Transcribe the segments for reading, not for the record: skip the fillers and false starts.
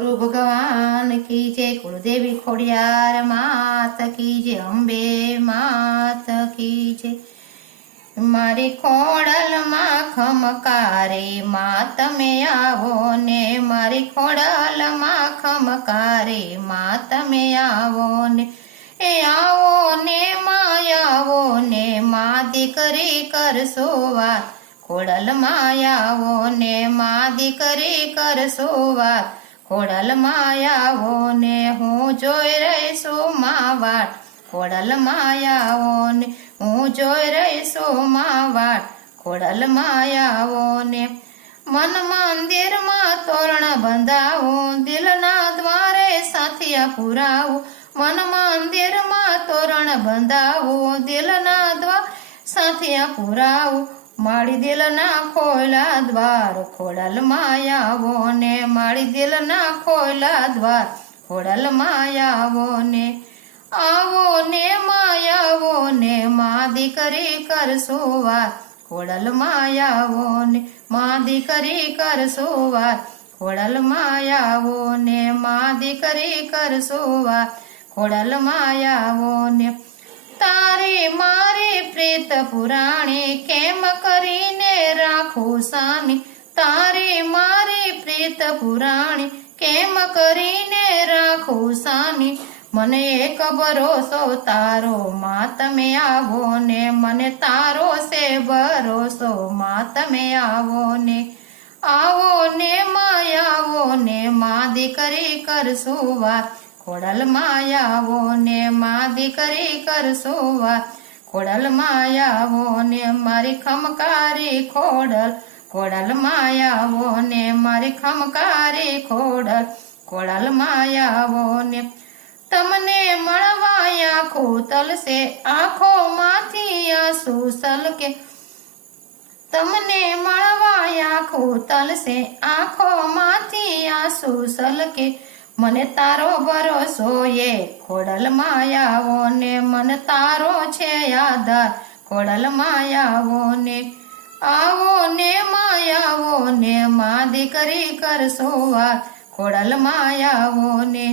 गुरु भगवान की जय, कुलदेवी खोडियार मात की जय, अंबे मात की जय। मारी खोडल मां खमकारे मां तमे आवो ने, मारी खोडल मां खमकारे मां तमे आवो ने, ए आवो ने मां आवो ने, मां दीकरी करशो वात खोडल मां आवो ने, मां दीकरी करशो वात खोडल मां आवो ने, हूँ जोई रहीशु मां वाट खोडल मां आवो ने, हूँ जोई रहीशु मां वाट खोडल मां आवो ने। मन मंदिर मां तोरण बंधावू, दिलना द्वारे साथिया पुरावू, मन मंदिर मां तोरण बंधावू, दिलना द्वार साथिया पुरावू, मारी दिलना खोला द्वार खोडल मां आवो ने, मारी दिलना खोला द्वार खोडल मां आवो ने। आवो ने मां आवो ने, मां दीकरी करशो वात खोडल मां आवो ने, मां दीकरी करशो वात खोडल मां आवो ने, मां दीकरी करशो वात खोडल मां आवो ने। तारी मारी प्रीत पुराणी केम करीने राखू सानी, तारी मारी प्रीत पुराणी केम करीने राखू सानी, मने एक भरोसो तारो मां तमे आवो ने, मने तारो से भरोसो मां तमे आवो ने। आवो ने मां आवो ने, मां दीकरी करशो वात खोडल मां आवो ने, मां दीकरी करशो वात खोडल मां आवो ने। मारी खमकारी खोडल खोडल मां आवो ने, मारी खमकारी खोडल खोडल मां आवो ने। तमने मळवा आँखो तलसे आँखो माथी आंसू सलके, तमने मळवा आँखो तलसे आँखो माथी आंसू सलके, मने तारो भरोसो ये खोडल मां आवो ने, मन तारो छे आधार खोडल मां आवो ने। आवो ने मां आवो ने, मां दीकरी करशो वात खोडल मां आवो ने।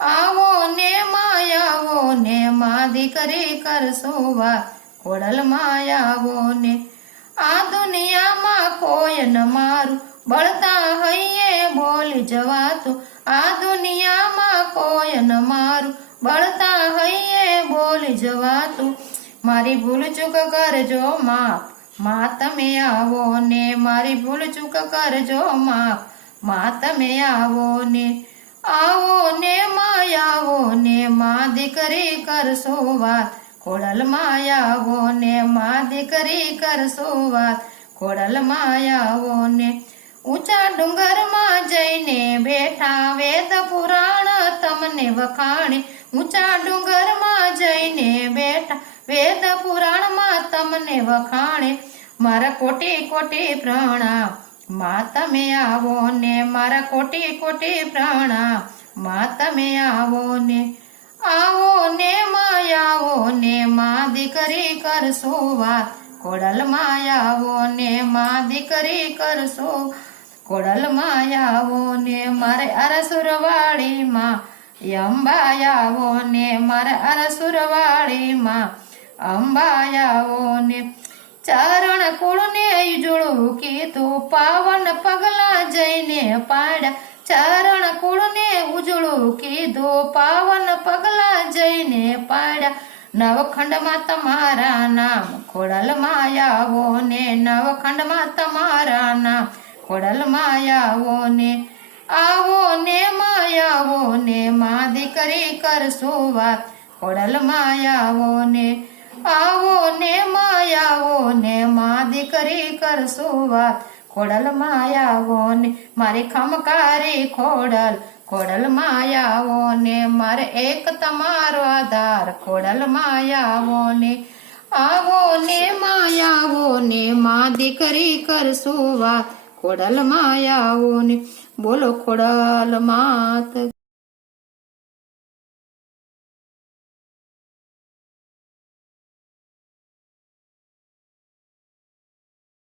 आवो ने मां आवो ने, मां दीकरी करशो वात खोडल मां आवो ने। आ दुनिया मां कोई न मारू बळता हईये बोली जवातु, आ दुनिया मां कोई न मारू बळता हईये बोली जवातु, मारी भूल चूक करजो माफ मां तमे आवो ने, मारी भूल चूक करजो माफ मां तमे आवो ने। आवो ने मां आवो ने, मां दीकरी करशो वात खोडल मां आवो ने, मां दीकरी करशो वात खोडल मां आवो ने। ऊंचा डूंगर मां जईने बेठा वेद पुराण तमने वखाणे, ऊंचा डूंगर मां जईने बेठा वेद पुराण मां तमने वखाणे, मारा कोटी कोटी प्रणाम मां तमे आवो ने, मारा कोटी कोटी प्रणाम मां तमे आवो ने। आवो ने मां आवो ने, मां दीकरी करशो वात खोडल मां आवो ने, मां दीकरी करशो खोडल मां आवो ने। मारे अरसुरवाड़ी मां अंबा आवो ने, मारे अरसुरवाड़ी मां अंबा आवो ने। चरण कुळ ने उजळू कीधु पावन पगला जईने पाड्या, चरण कुळ ने उजळू कीधु पावन पगला जईने पाड्या, नवखंड मां तमारा नाम खोडल मां आवो ने, नवखंड मां तमारा नाम खोडल मां आवो ने। आवो ने मां आवो ने, मां दीकरी करशो वात खोडल मां आवो ने। आवो ने मां आवो ने, मां दीकरी करशो वात खोडल मां आवो ने। मारी खमकारी खोडल खोडल मां आवो ने, मारे एक तमारो आधार खोडल मां आवो ने। आवो ने मां आवो ने, मां दीकरी करशो वात खोडल मां आवो ने। बोलो खोडल मात।